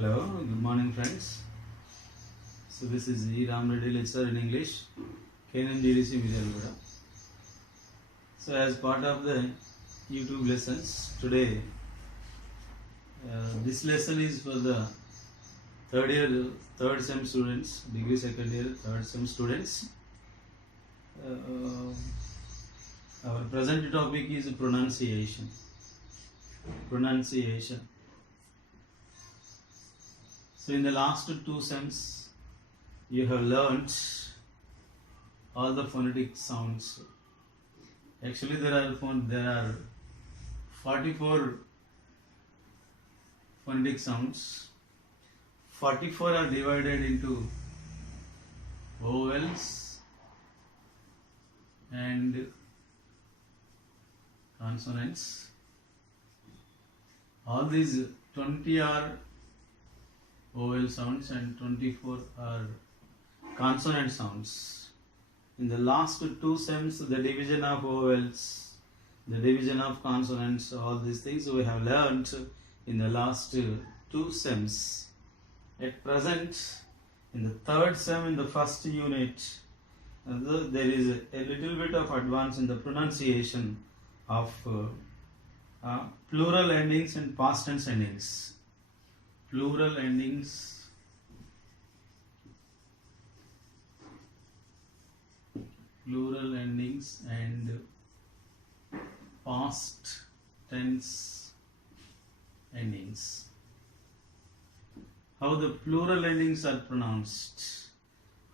Hello, good morning friends. So this is E. Ram Reddy, lecturer in English, KNMGDC Middle. So as part of the YouTube lessons today, this lesson is for the third sem students, degree second year, third sem students. Our present topic is pronunciation. Pronunciation. So in the last two sems, you have learnt all the phonetic sounds. Actually, there are 44 phonetic sounds. 44 are divided into vowels and consonants. All these 20 are vowel sounds and 24 are consonant sounds. In the last two sems, the division of vowels, the division of consonants, all these things we have learnt in the last two sems. At present, in the third sem, in the first unit, there is a little bit of advance in the pronunciation of plural endings and past tense endings. Plural endings, and past tense endings. How the plural endings are pronounced,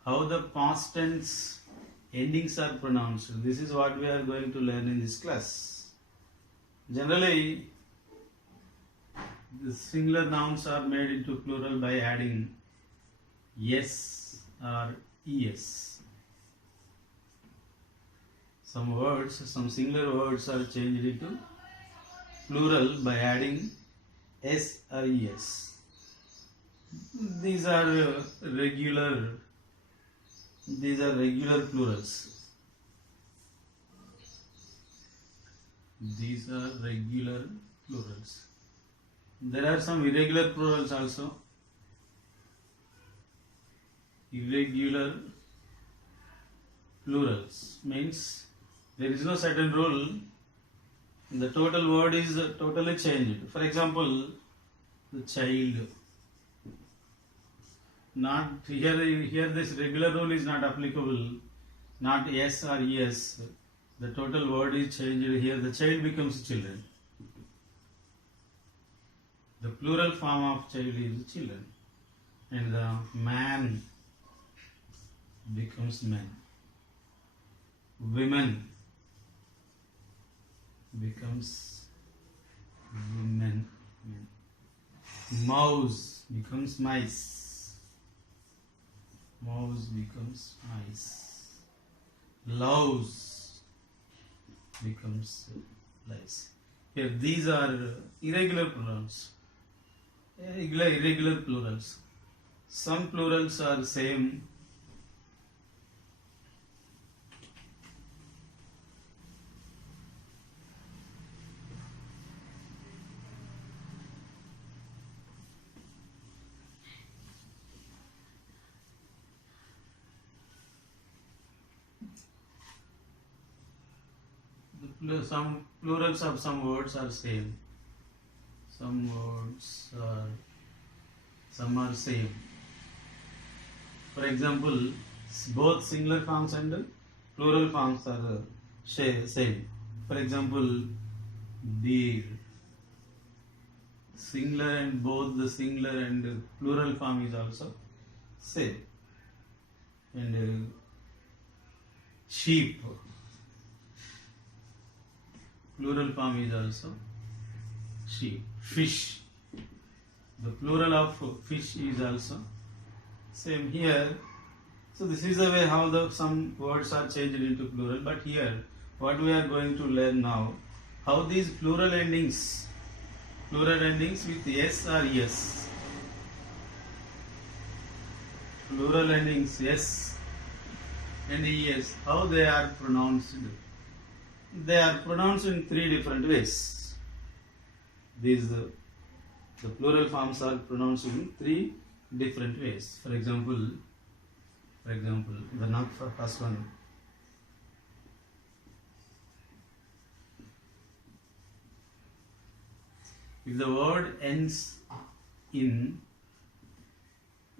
how the past tense endings are pronounced. This is what we are going to learn in this class. Generally, the singular nouns are made into plural by adding s or es. Some singular words are changed into plural by adding s or es. These are regular plurals. These are regular plurals. There are some irregular plurals also. Irregular plurals means there is no certain rule. The total word is totally changed. For example, the child. Not here this regular rule is not applicable. Not yes or yes. The total word is changed. Here the child becomes children. The plural form of child is children, and the man becomes men. Women becomes women. Mouse becomes mice. Mouse becomes mice. Louse becomes lice. Here these are irregular plurals. Irregular plurals. Some plurals are same. Some plurals of some words are same. Some are same. For example, both singular forms and plural forms are same. For example, deer. Singular and both the singular and plural form is also same. And sheep. Plural form is also sheep. Fish. The plural of fish is also same here. So this is the way how some words are changed into plural. But here, what we are going to learn now, how these plural endings with yes or yes, plural endings yes and es, how they are pronounced. They are pronounced in three different ways. These The plural forms are pronounced in three different ways. For example, the first one. If the word ends in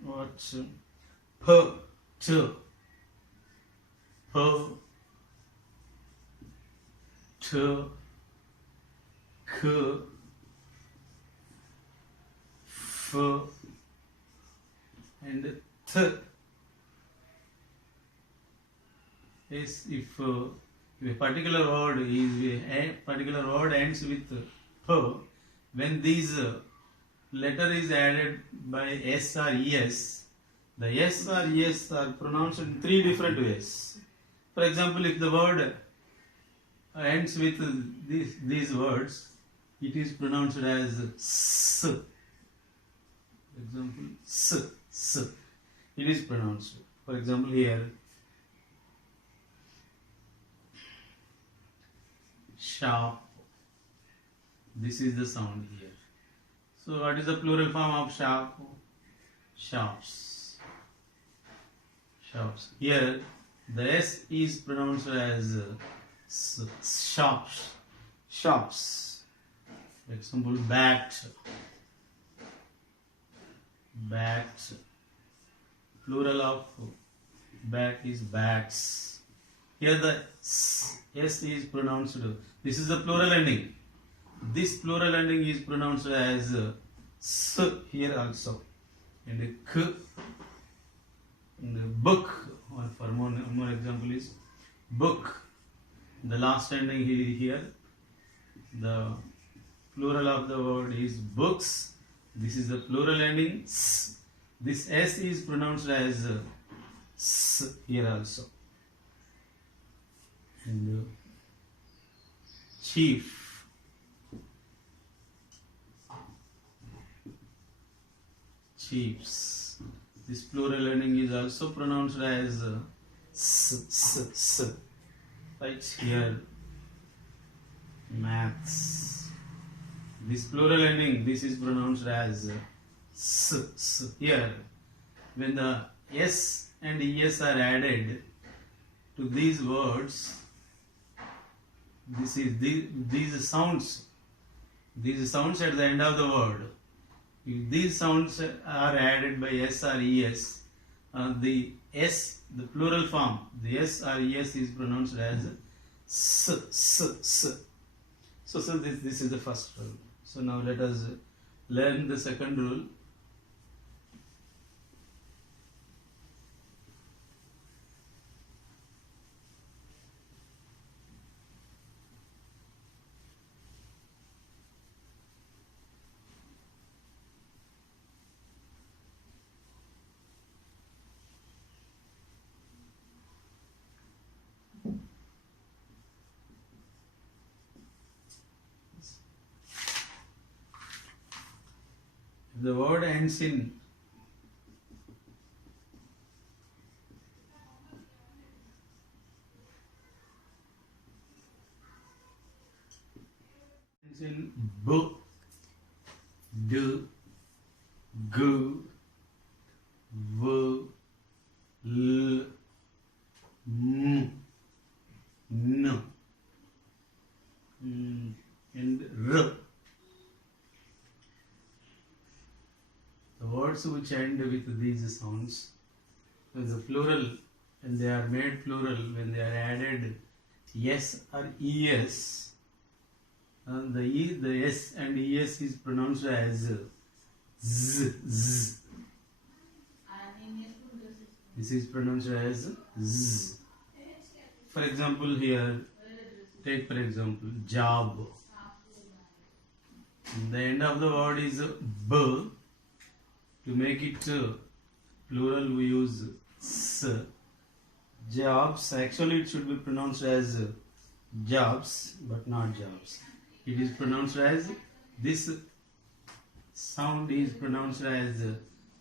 what? P, t, p, t, k, f, and th. Is if a particular word ends with p, when these letter is added by s or es, the s or es are pronounced in three different ways. For example, if the word ends with these words, it is pronounced as s. For example, s. It is pronounced. For example, here sharp. This is the sound here. So what is the plural form of sharp? Sharps. Sharps. Here the s is pronounced as sharps. Sharps. For example, bat. Bat. Plural of bat is bats. Here the s is pronounced. This is the plural ending. This plural ending is pronounced as s here also. And k. And book. Or for more example is book. The last ending here. The plural of the word is books. This is the plural ending s. This s is pronounced as s here also. And chief. Chiefs. This plural ending is also pronounced as s. Right here. Maths. This plural ending, this is pronounced as s. Here, when the s and es are added to these words, these sounds at the end of the word. If these sounds are added by s or es, the plural form, the s or es is pronounced as s. So this is the first rule. So now let us learn the second rule. If the word ends in b, d, g, v, l, m, n, and r. The words which end with these sounds, when the plural, when they are made plural, when they are added s or es, the s and es is pronounced as z. This is pronounced as z. For example, here, take for example, job. The end of the word is b. To make it plural, we use s. Jobs, actually it should be pronounced as jobs, but not jobs. It is pronounced as, this sound is pronounced as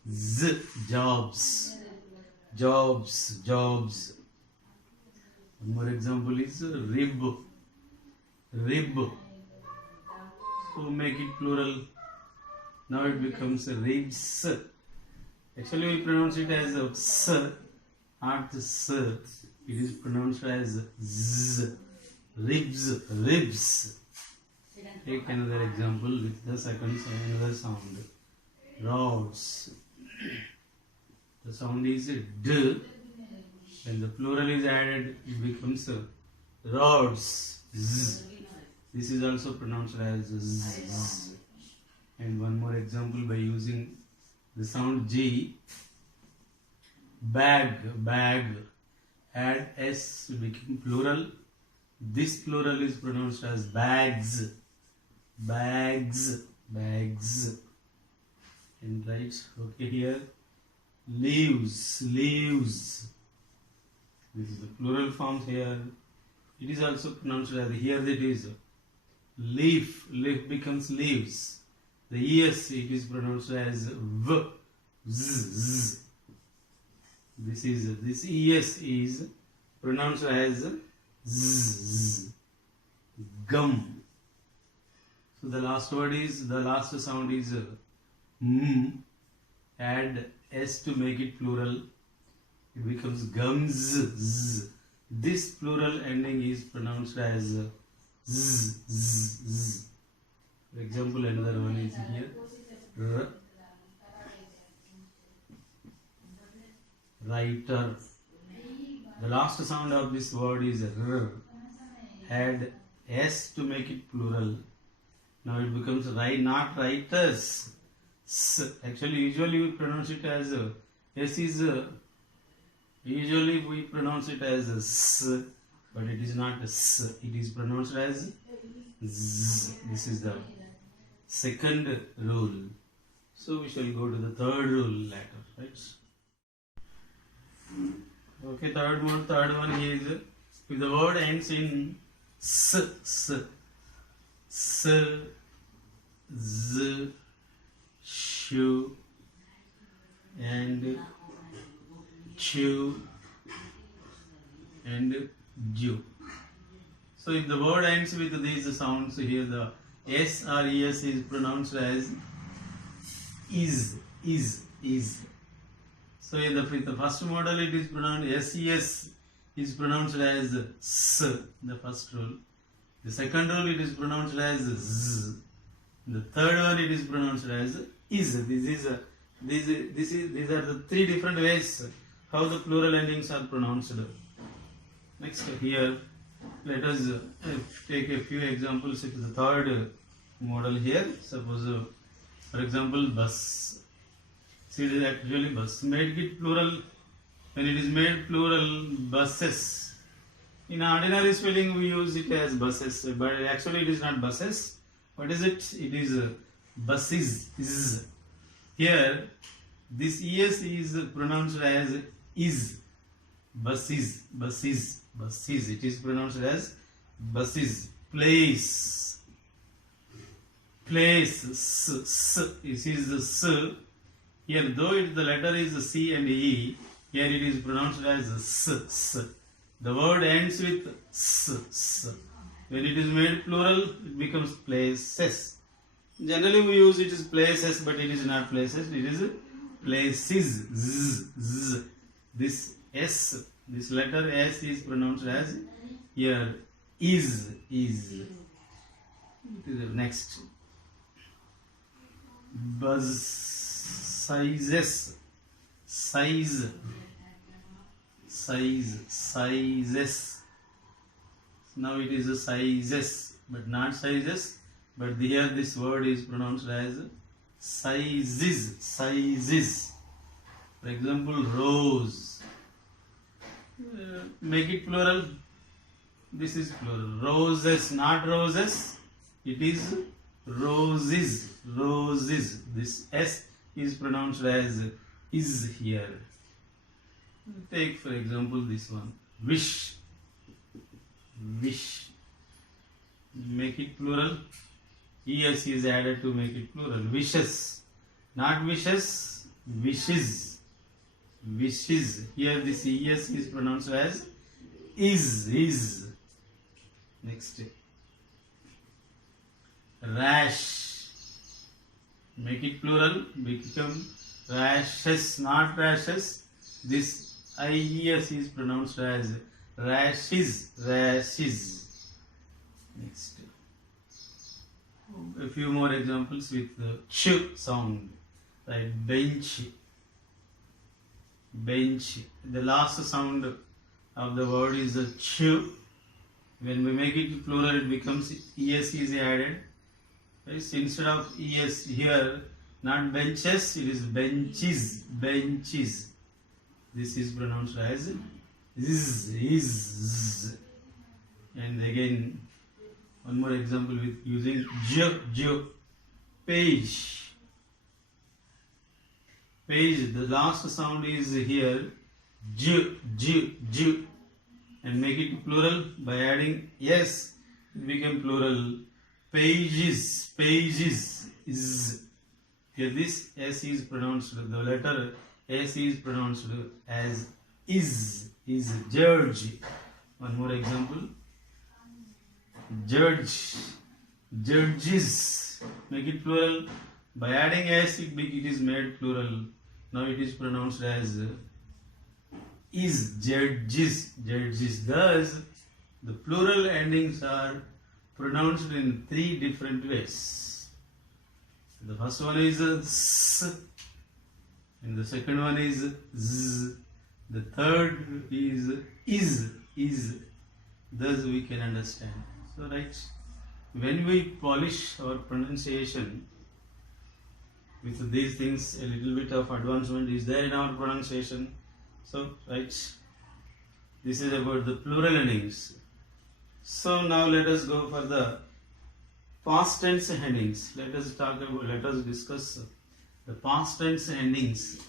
z, jobs. Jobs. One more example is rib. So make it plural. Now it becomes ribs. Actually, we pronounce it as s, not s. It is pronounced as z. Ribs, ribs. Take another example with the second another sound. Rods. The sound is d. When the plural is added, it becomes rods. Z. This is also pronounced as z. And one more example by using the sound G. Bag, bag. Add S to become plural. This plural is pronounced as bags. Bags, bags. And right, okay, here. Leaves, leaves. This is the plural form here. It is also pronounced as, here it is leaf. Leaf becomes leaves. The ES, it is pronounced as V. Z, z. This ES is pronounced as Z, z. Gum. So the last sound is M. Add S to make it plural. It becomes gums. Z. This plural ending is pronounced as Z, z, z. For example, another one is here. R. Writer. The last sound of this word is R. Add S to make it plural. Now it becomes not writers. S. Actually, usually we pronounce it as S is. Usually we pronounce it as S, but it is not S. It is pronounced as Z. This is the second rule. So we shall go to the third rule later, right? Okay, third one is if the word ends in s, z, shu, and chu, and ju. So if the word ends with these sounds here, the S or ES is pronounced as is. So in the first model it is pronounced SES is pronounced as S, the first rule. The second rule it is pronounced as Z. The third one it is pronounced as is. These are the three different ways how the plural endings are pronounced. Next here, let us take a few examples of the third model here. Suppose, for example, bus. See, it is actually bus. Made it plural. When it is made plural, buses. In ordinary spelling, we use it as buses, but actually it is not buses. What is it? It is buses. Is. Here, this ES is pronounced as is. Buses, buses, buses. It is pronounced as buses. Place. Place. S. This is the S. Here, though the letter is C and E, here it is pronounced as S. The word ends with S. When it is made plural, it becomes places. Generally, we use it as places, but it is not places. It is places. Z. This S, this letter S is pronounced as here is. Next. Buzz. Sizes. Sizes. Now it is a sizes, but not sizes. But here this word is pronounced as sizes. For example, rose. Make it plural. This is plural. Roses, not roses. It is roses. This S is pronounced as is here. Take for example this one. Wish. Make it plural. ES is added to make it plural. Wishes. Not wishes. Wishes. Here this ES is pronounced as is. Next. Rash. Make it plural, become rashes, not rashes. This IES is pronounced as rashes, rashes. Next. A few more examples with the ch sound. Right, bench, bench. The last sound of the word is the ch. When we make it plural, it becomes es is added. Right? Instead of es here, not benches, it is benches, benches. This is pronounced as is. And again, one more example with using j, page. Page, the last sound is here, j, and make it plural by adding yes, it became plural, pages, pages, is. Here this s is pronounced, the letter s is pronounced as is judge. One more example, judge, judges, make it plural by adding s, it is made plural. Now it is pronounced as is, judges, judges. Thus the plural endings are pronounced in three different ways. The first one is s, and the second one is z, the third is. Thus we can understand. So right, when we polish our pronunciation with these things, a little bit of advancement is there in our pronunciation. So right, this is about the plural endings. So now let us go for the past tense endings. Let us discuss the past tense endings.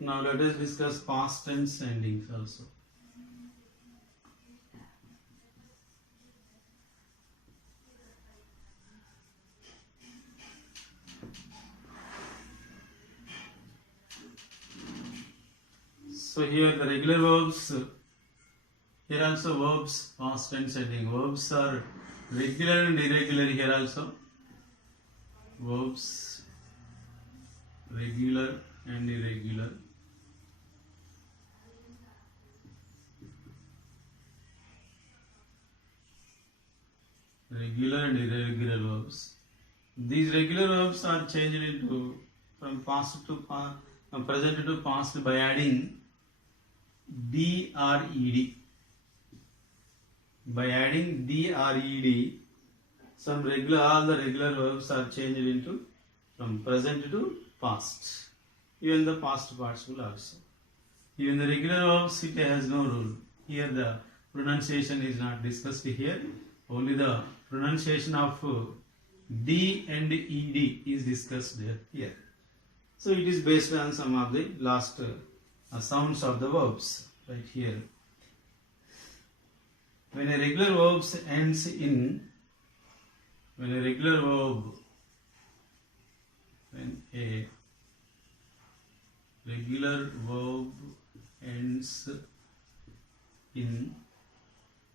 Now let us discuss past tense endings also. So here the regular verbs, here also verbs, past tense ending. Verbs are regular and irregular here also. Verbs regular and irregular. Regular and irregular verbs. These regular verbs are changed into from past to present to past by adding dred. By adding dred, all the regular verbs are changed into from present to past. Even the past participle also. Even the regular verbs, it has no rule. Here the pronunciation is not discussed here. Only the pronunciation of D and ED is discussed here. So it is based on some of the last sounds of the verbs right here. When a regular verb ends in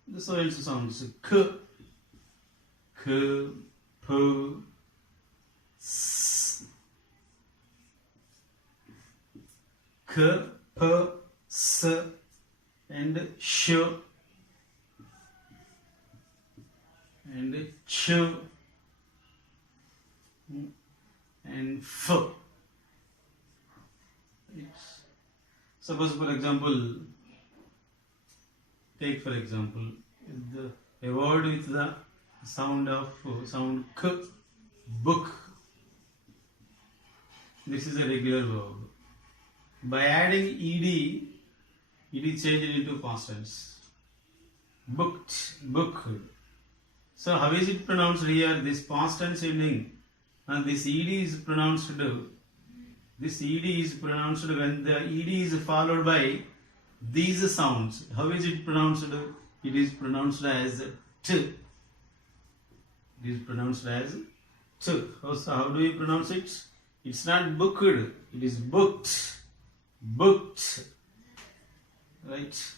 the so sounds k, p, s, k, p, s, and sh, and ch, and f. Suppose for example, take for example a word with the sound k, book. This is a regular verb. By adding ed, it is changed into past tense. Booked, book. So how is it pronounced here? This past tense ending and this ed is pronounced This ed is pronounced when the ed is followed by these sounds. How is it pronounced? It is pronounced as t. It is pronounced as t. How do you pronounce it? It's not booked. It is booked. Booked. Right?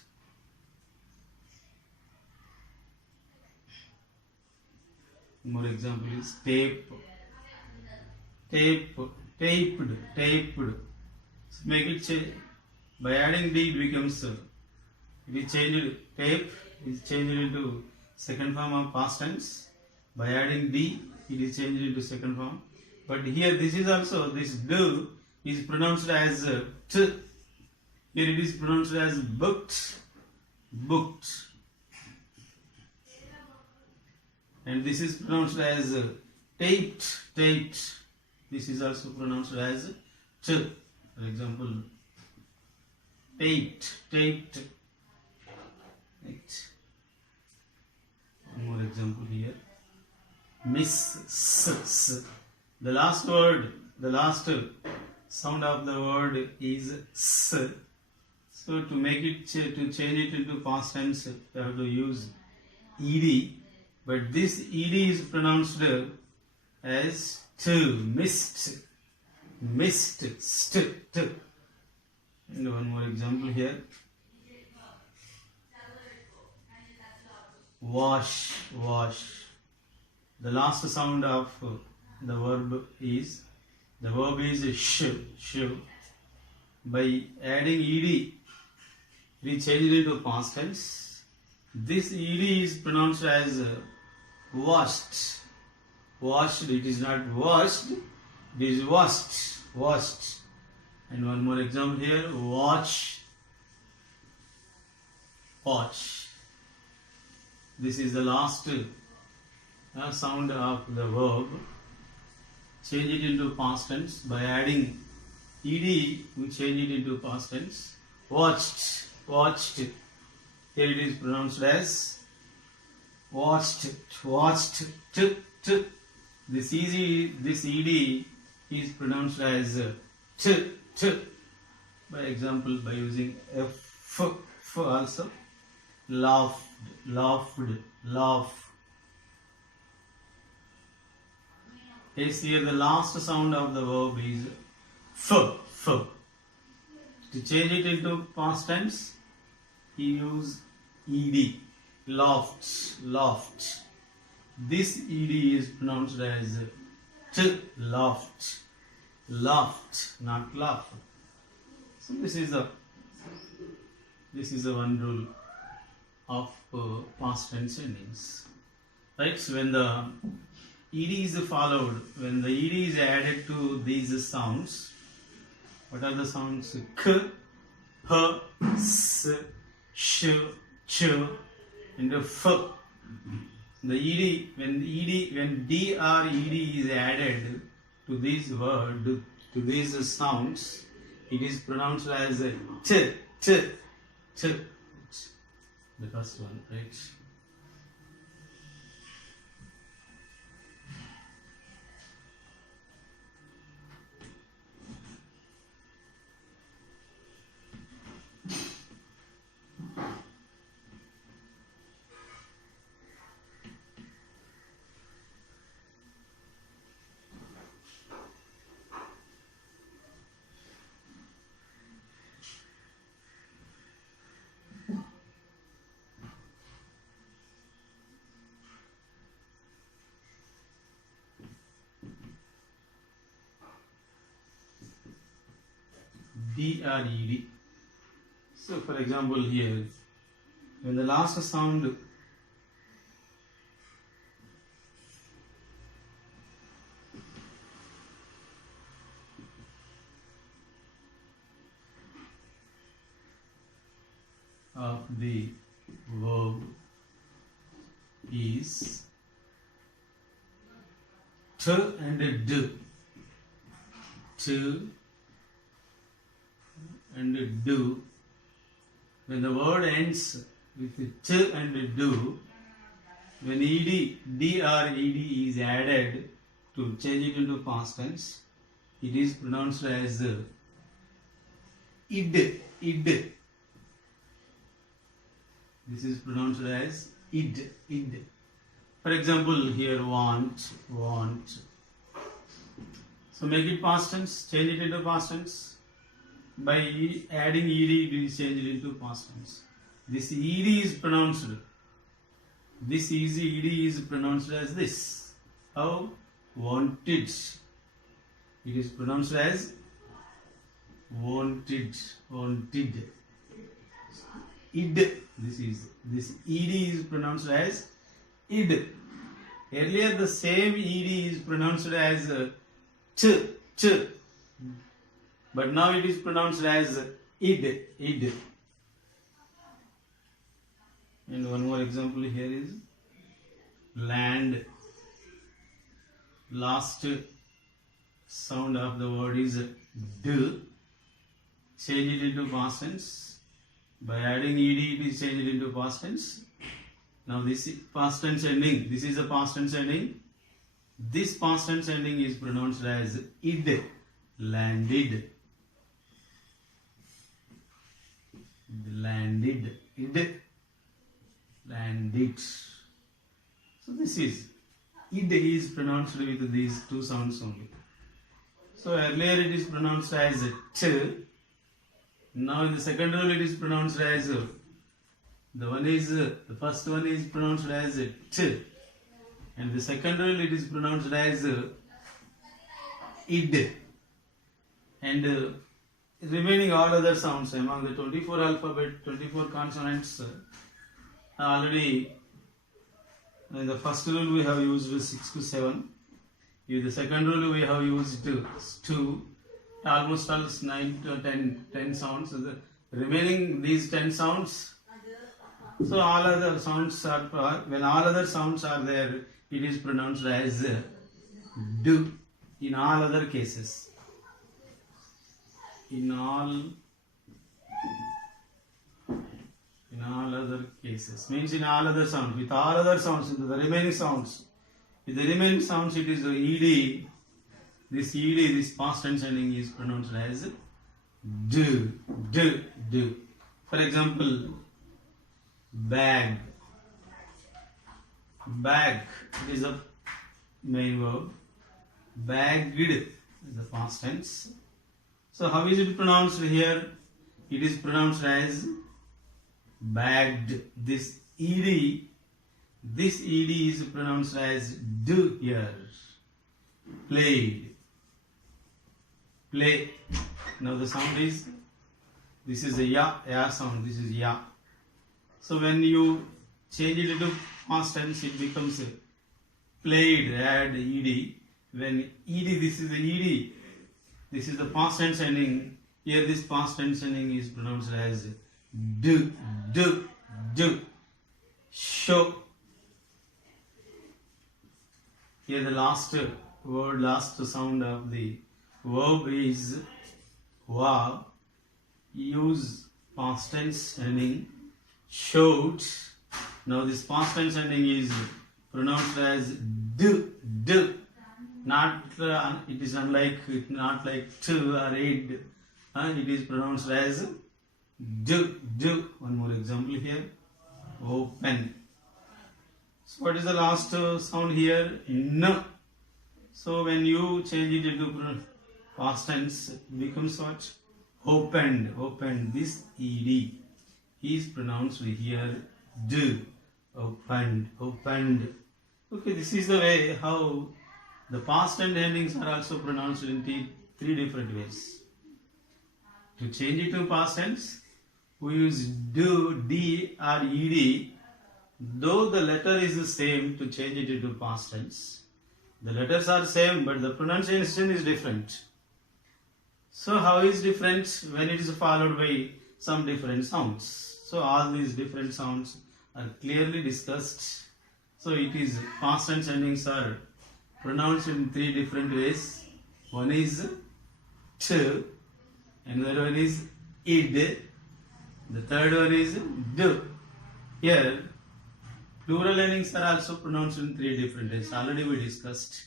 More example is tape. Tape. Taped. Taped. So make it change. By adding d, it becomes it is changed. Tape is changed into second form of past tense. By adding d, it is changed into second form. But here this is also, this do is pronounced as t. Here it is pronounced as booked. Booked. And this is pronounced as taped. Taped. This is also pronounced as t. For example, taped. Taped. Right. One more example here. Miss. The last word, the last sound of the word is s. So to make it, to change it into past tense, you have to use ed. But this ed is pronounced as t. Missed. Missed. St. T. And one more example here. Wash. Wash. The last sound of the verb is sh. Sh. By adding ed, we change it into past tense. This ed is pronounced as washed. Washed. It is not washed. It is washed. Washed. And one more example here. Watch. Watch. This is the last sound of the verb. Change it into past tense. By adding ed, we change it into past tense. Watched. Watched. Here it is pronounced as watched. Watched. T. T. This ed is pronounced as t. T. By example, by using f also. Laughed. Laughed. Laugh. Yes, here the last sound of the verb is f. To change it into past tense, he used ed. Laughed. Laughed. This ed is pronounced as t. Laughed. Laughed, not laugh. So this is the one rule of past tense endings. Right? So when the ed is followed, when the ed is added to these sounds, what are the sounds? K, P, S, Sh, Ch, and F. The ed, when d or ed is added to these words, to these sounds, it is pronounced as t. The first one, right? D or ed. So for example here, when the last sound of the verb is t and d. T and do. When the word ends with t and do, when d or ed is added to change it into past tense, it is pronounced as id. Id. This is pronounced as id. Id. For example, here want, want. So make it past tense, change it into past tense. By adding ed, it is changed into past tense. This ed is pronounced. This easy ed is pronounced as this. How? Wanted. It is pronounced as wanted. Wanted. Id. This ed is pronounced as id. Earlier the same ed is pronounced as ch, ch. But now it is pronounced as id, id. And one more example here is land. Last sound of the word is d. Change it into past tense. By adding ed, it is changed into past tense. Now this past tense ending, this is a past tense ending. This past tense ending is pronounced as id, landed. Landed, id, landed. So this is, id is pronounced with these two sounds only. So earlier it is pronounced as ch. Now in the second rule it is pronounced as, the first one is pronounced as ch. And the second rule it is pronounced as id. And remaining all other sounds among the 24 alphabet, 24 consonants, already in the first rule we have used 6 to 7. In the second rule we have used 2. Almost all 9 to 10 sounds. So the remaining these 10 sounds. So all other sounds are, when all other sounds are there, it is pronounced as do in all other cases. In all other cases means in all other sounds, with all other sounds, into the remaining sounds. With the remaining sounds it is ed. This ed, this past tense ending is pronounced as do, do, do. For example, bag. Bag is a main verb. Bagged is the past tense. So how is it pronounced here? It is pronounced as bagged. This ed is pronounced as do here. Played. Play. Now the sound is, this is a ya sound, this is ya. So when you change it into past tense, it becomes played, add ed. When ed, this is the ed, this is the past tense ending. Here this past tense ending is pronounced as do, do, do. Show. Here the last word, last sound of the verb is wa. Use past tense ending. Showed. Now this past tense ending is pronounced as do, do. Not it is unlike, not like to or id. It is pronounced as do, do. One more example here. Open. So what is the last sound here? No. So when you change it into past tense, it becomes what? Opened. Opened. This ed is pronounced here do. Opened. Opened. Okay, this is the way how the past and endings are also pronounced in three different ways. To change it to past tense, we use do, d or ed. Though the letter is the same, to change it into past tense. The letters are same, but the pronunciation is different. So how is different? When it is followed by some different sounds. So all these different sounds are clearly discussed. So it is past tense endings are pronounced in three different ways. One is t, another one is id, the third one is do. Here plural endings are also pronounced in three different ways. Already we discussed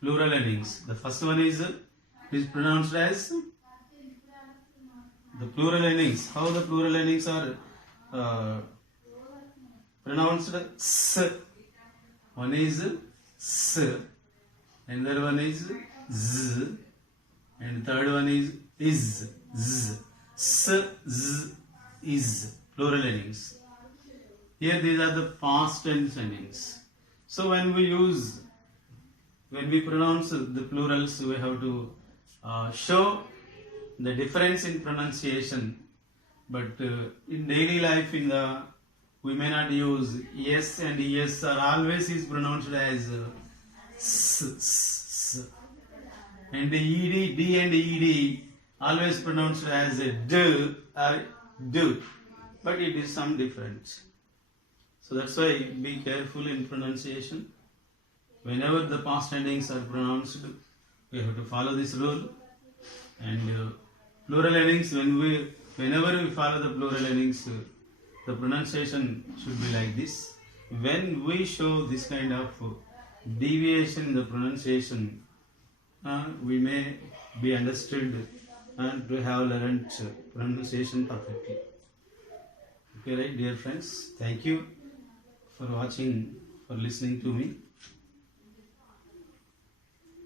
plural endings. The first one is is pronounced as the plural endings. How the plural endings are pronounced? S. One is S, another one is Z, and third one is Z. S, Z, is plural endings. Here these are the past tense endings. So when we pronounce the plurals, we have to show the difference in pronunciation. But in daily life, we may not use yes and yes are always is pronounced as s, and ed, d and ed always pronounced as d or do, but it is some difference. So that's why be careful in pronunciation. Whenever the past endings are pronounced, we have to follow this rule. And plural endings, whenever we follow the plural endings, the pronunciation should be like this. When we show this kind of deviation in the pronunciation, we may be understood and to have learned pronunciation perfectly. Okay, right, dear friends? Thank you for watching, for listening to me.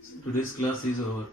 So today's class is over.